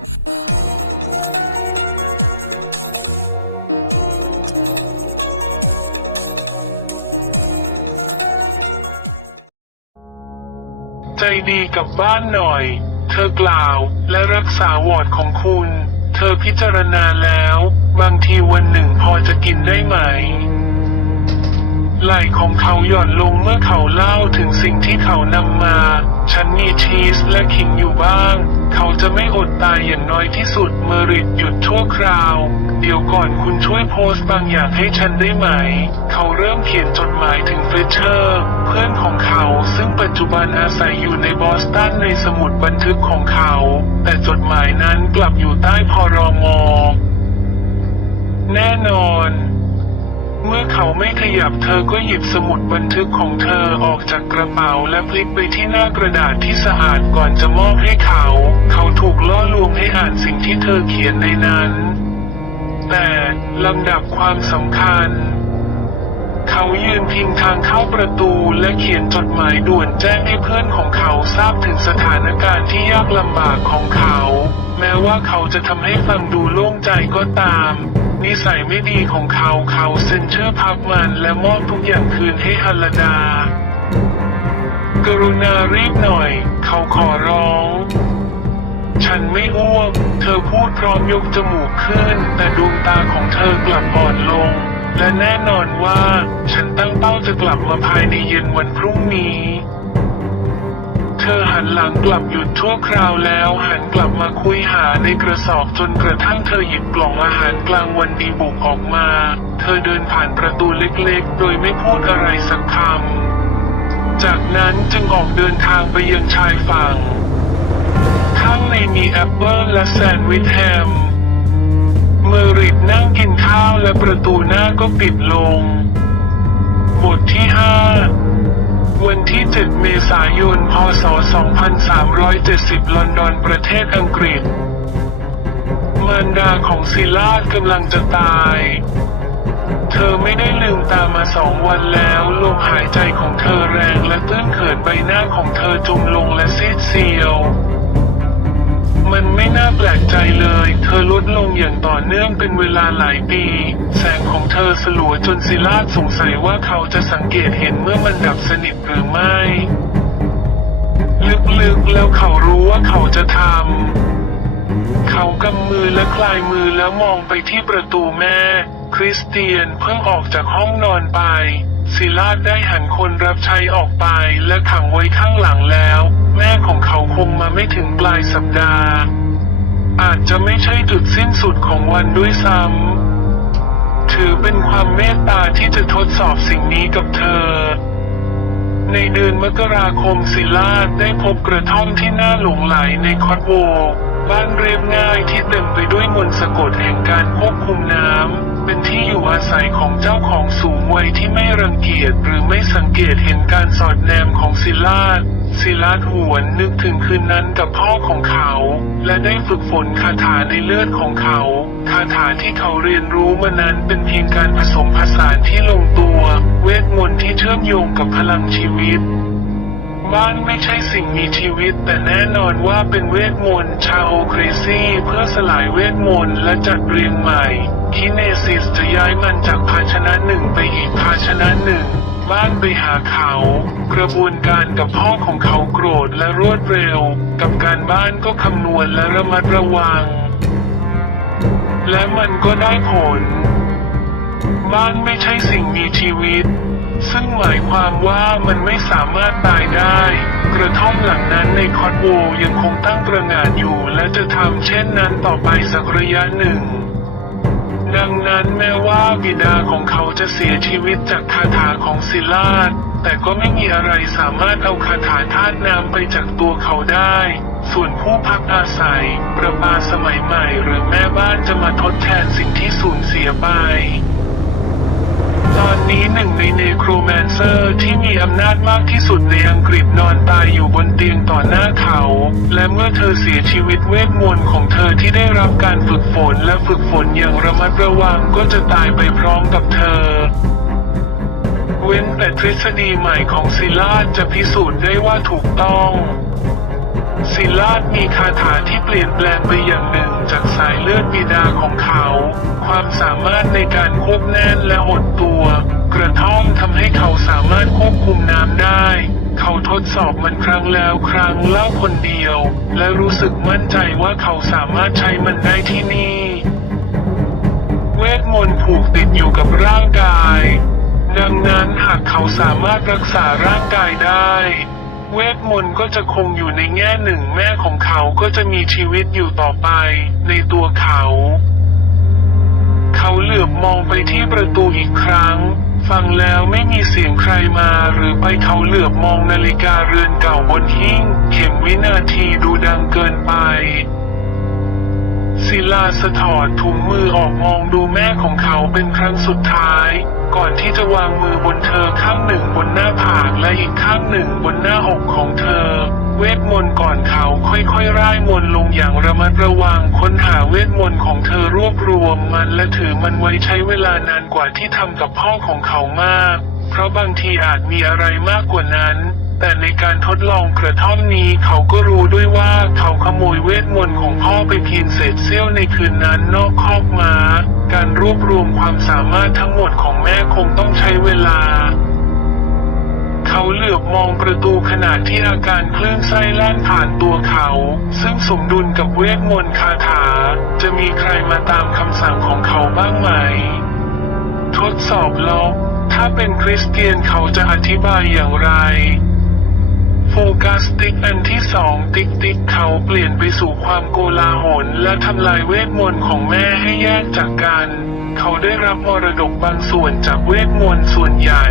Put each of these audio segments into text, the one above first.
ใจดีกับบ้านหน่อย เธอกล่าวและรักษาวอร์ดของคุณ เธอพิจารณาแล้ว บางทีวันหนึ่งพอจะกินได้ไหม ไหล่ของเขาหย่อนลงเมื่อเขาเล่าถึงสิ่งที่เขานำมา ฉันมีชีสและขิงอยู่บ้าง จะไม่อดตายอย่างน้อยที่สุดเมริดหยุดชั่วคราว เดี๋ยวก่อนคุณช่วยโพสต์บางอย่างให้ฉันได้ไหม เขาเริ่มเขียนจดหมายถึงเฟเชอร์ เพื่อนของเขาซึ่งปัจจุบันอาศัยอยู่ในบอสตันในสมุดบันทึกของเขา แต่จดหมายนั้นกลับอยู่ใต้พรมแน่นอนเมื่อเขาไม่ขยับเธอก็หยิบสมุดบันทึกของเธอออกจากกระเป๋าและพลิกไปที่หน้ากระดาษที่สะอาดก่อนจะมอบให้เขา เขาถูกล่อลวงให้อ่านสิ่งที่เธอเขียนในนั้น แต่ลำดับความสำคัญ เขายืนพิงทางเข้าประตูและเขียนจดหมายด่วนแจ้งให้เพื่อนของเขาทราบถึงสถานการณ์ที่ยากลำบากของเขา แม้ว่าเขาจะทำให้ฟังดูโล่งใจก็ตาม นิสัยไม่ดีของเขาเขาเซ็นเชอร์พักมันและมอบทุกอย่างคืนให้ฮัลลดากรุณารีบหน่อย เขาขอร้อง พูดพร้อมยกจมูกขึ้น แต่ดวงตาของเธอกลับอ่อนลง และแน่นอนว่า ฉันตั้งเป้าจะกลับมาภายในเย็นวันพรุ่งนี้ เธอหันหลังกลับหยุดชั่วคราวแล้ว หันกลับมาคุยหาในกระสอบจนกระทั่งเธอหยิบกล่องอาหารกลางวันดีบุกออกมา เธอเดินผ่านประตูเล็กๆ โดยไม่พูดอะไรสักคำจากนั้นจึงออกเดินทางไปยังชายฝั่ง ปเปิลและแซนด์วิชแฮม เมอริดนั่งกินข้าวและประตูหน้าก็ปิดลง บทที่ 5 วันที่ 7 เมษายน พศ 2370 ลอนดอนประเทศอังกฤษ มารดาของซิลาดกำลังจะตาย เธอไม่ได้ลืมตามาสองวันแล้วลมหายใจของเธอแรงและตื้นเขินใบหน้าของเธอจุมลงและซีดเซียว มันไม่น่าแปลกใจเลย เธอลดลงอย่างต่อเนื่องเป็นเวลาหลายปี แสงของเธอสลัวจนซิลาดสงสัยว่าเขาจะสังเกตเห็นเมื่อมันดับสนิทหรือไม่ ลึกๆแล้วเขารู้ว่าเขาจะทำ เขากำมือและคลายมือแล้วมองไปที่ประตูแม่ คริสเตียนเพิ่งออกจากห้องนอนไปศิลาดได้หันคนรับใช้ออกไปและขังไว้ข้างหลังแล้ว งเขาคงมาไม่ถึงปลายสัปดาห์ อาจจะไม่ใช่จุดสิ้นสุดของวันด้วยซ้ำถือเป็นความเมตตาที่จะทดสอบสิ่งนี้กับเธอ ในเดือนมกราคมศิลาดได้พบกระท่อมที่น่าหลงไหลในคอตโวบ้านเรียบง่ายที่เต็มไปด้วยมนต์สะกดแห่งการควบคุมน้ำ เป็นที่อยู่อาศัยของเจ้าของสูงวัยที่ไม่รังเกียจหรือไม่สังเกตเห็นการสอดแนมของศิลาด ศิลาดหวนนึกถึงคืนนั้นกับพ่อของเขา และได้ฝึกฝนคาถาในเลือดของเขา คาถาที่เขาเรียนรู้มานั้นเป็นเพียงการผสมผสานที่ลงตัว เวทมนต์ที่เชื่อมโยงกับพลังชีวิตบ้านไม่ใช่สิ่งมีชีวิต แต่แน่นอนว่าเป็นเวทมนต์ชาโอครซีเพื่อสลายเวทมนต์และจัดเรียงใหม่คิเนซิสจะย้ายมันจากภาชนะหนึ่งไปอีกภาชนะหนึ่ง บ้านไปหาเขา กระบวนการกับพ่อของเขาโกรธและรวดเร็ว กับการบ้านก็คำนวณและระมัดระวัง และมันก็ได้ผล บ้านไม่ใช่สิ่งมีชีวิต ซึ่งหมายความว่ามันไม่สามารถตายได้ กระท่อมหลังนั้นในคอตโวยังคงตั้งประงานอยู่และจะทำเช่นนั้นต่อไปสักระยะหนึ่ง ดังนั้นแม้ว่าบิดาของเขาจะเสียชีวิตจากคาถาของศิลาดแต่ก็ไม่มีอะไรสามารถเอาคาถาธาตุน้ำไปจากตัวเขาได้ ส่วนผู้พักอาศัย ประปาสมัยใหม่หรือแม่บ้านจะมาทดแทนสิ่งที่สูญเสียไป นนี้หนึ่งในเนโครแมนเซอร์ที่มีอำนาจมากที่สุดในอังกฤษนอนตายอยู่บนเตียงต่อหน้าเขา และเมื่อเธอเสียชีวิตเวทมนต์ของเธอที่ได้รับการฝึกฝนและฝึกฝนอย่างระมัดระวังก็จะตายไปพร้อมกับเธอเว้นแต่ทฤษฎีใหม่ของศิล่าจะพิสูจน์ได้ว่าถูกต้อง ศิลาดมีคาถาที่เปลี่ยนแปลงไปอย่างหนึ่งจากสายเลือดบิดาของเขา ความสามารถในการควบแน่นและหดตัว กระท่อมทำให้เขาสามารถควบคุมน้ำได้ เขาทดสอบมันครั้งแล้วครั้งเล่าคนเดียว และรู้สึกมั่นใจว่าเขาสามารถใช้มันได้ที่นี่ เวทมนต์ผูกติดอยู่กับร่างกาย ดังนั้นหากเขาสามารถรักษาร่างกายได้ เวทมนต์ก็จะคงอยู่ในแง่หนึ่งแม่ของเขาก็จะมีชีวิตอยู่ต่อไป ในตัวเขา เขาเหลือบมองไปที่ประตูอีกครั้ง ฟังแล้วไม่มีเสียงใครมาหรือไปเขาเหลือบมองนาฬิกาเรือนเก่าบนหิ้ง เข็มวินาทีดูดังเกินไป ศิลาสะถอดถุงมือออกมองดูแม่ของเขาเป็นครั้งสุดท้าย ก่อนที่จะวางมือบนเธอข้างหนึ่งบนหน้าผากและอีกข้างหนึ่งบนหน้าอกของเธอ เวทมนต์ก่อนเขาค่อยๆร่ายมนต์ลงอย่างระมัดระวังค้นหาเวทมนต์ของเธอรวบรวมมันและถือมันไว้ใช้เวลานานกว่าที่ทำกับพ่อของเขามาก เพราะบางทีอาจมีอะไรมากกว่านั้น แต่ในการทดลองกระท่อมนี้เขาก็รู้ด้วยว่าเขาขโมยเวทมนต์ของพ่อไปเพียงเศษเสี้ยวในคืนนั้นนอกคอกม้า การรวบรวมความสามารถทั้งหมดของแม่คงต้องใช้เวลา เขาเหลือบมองประตูขณะที่อาการคลื่นไส้แล่นผ่านตัวเขา ซึ่งสมดุลกับเวทมนต์คาถา จะมีใครมาตามคำสั่งของเขาบ้างไหม ทดสอบลบถ้าเป็นคริสเตียนเขาจะอธิบายอย่างไร โฟกัสติ๊กอันที่สองติ๊กติ๊กเขาเปลี่ยนไปสู่ความโกลาหลและทำลายเวทมนต์ของแม่ให้แยกจากกัน เขาได้รับมรดกบางส่วนจากเวทมนต์ส่วนใหญ่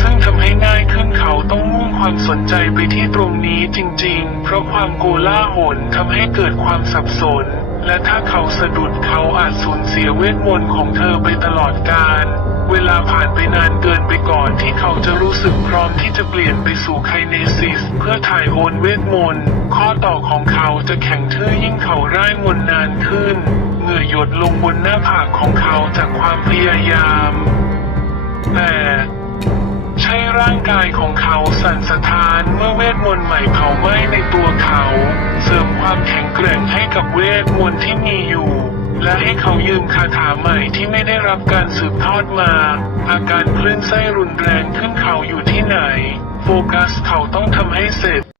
ซึ่งทำให้ง่ายขึ้นเขาต้องมุ่งความสนใจไปที่ตรงนี้จริงๆ เพราะความโกลาหลทำให้เกิดความสับสน และถ้าเขาสะดุดเขาอาจสูญเสียเวทมนต์ของเธอไปตลอดกาล เวลาผ่านไปนานเกินไปก่อนที่เขาจะรู้สึกพร้อมที่จะเปลี่ยนไปสู่ไคเนซิส เพื่อถ่ายโอนเวทมนต์ ข้อต่อของเขาจะแข็งทื่อยิ่งเขาร่ายมนต์นานขึ้น เหงื่อหยดลงบนหน้าผากของเขาจากความพยายาม แต่ใช่ร่างกายของเขาสั่นสะท้านเมื่อเวทมนต์ใหม่เผาไหม้ในตัวเขา เสริมความแข็งแกร่งให้กับเวทมนต์ที่มีอยู่ และให้เขายืมคาถาใหม่ที่ไม่ได้รับการสืบทอดมา อาการคลื่นไส้รุนแรงขึ้นเขาอยู่ที่ไหน โฟกัสเขาต้องทำให้เสร็จ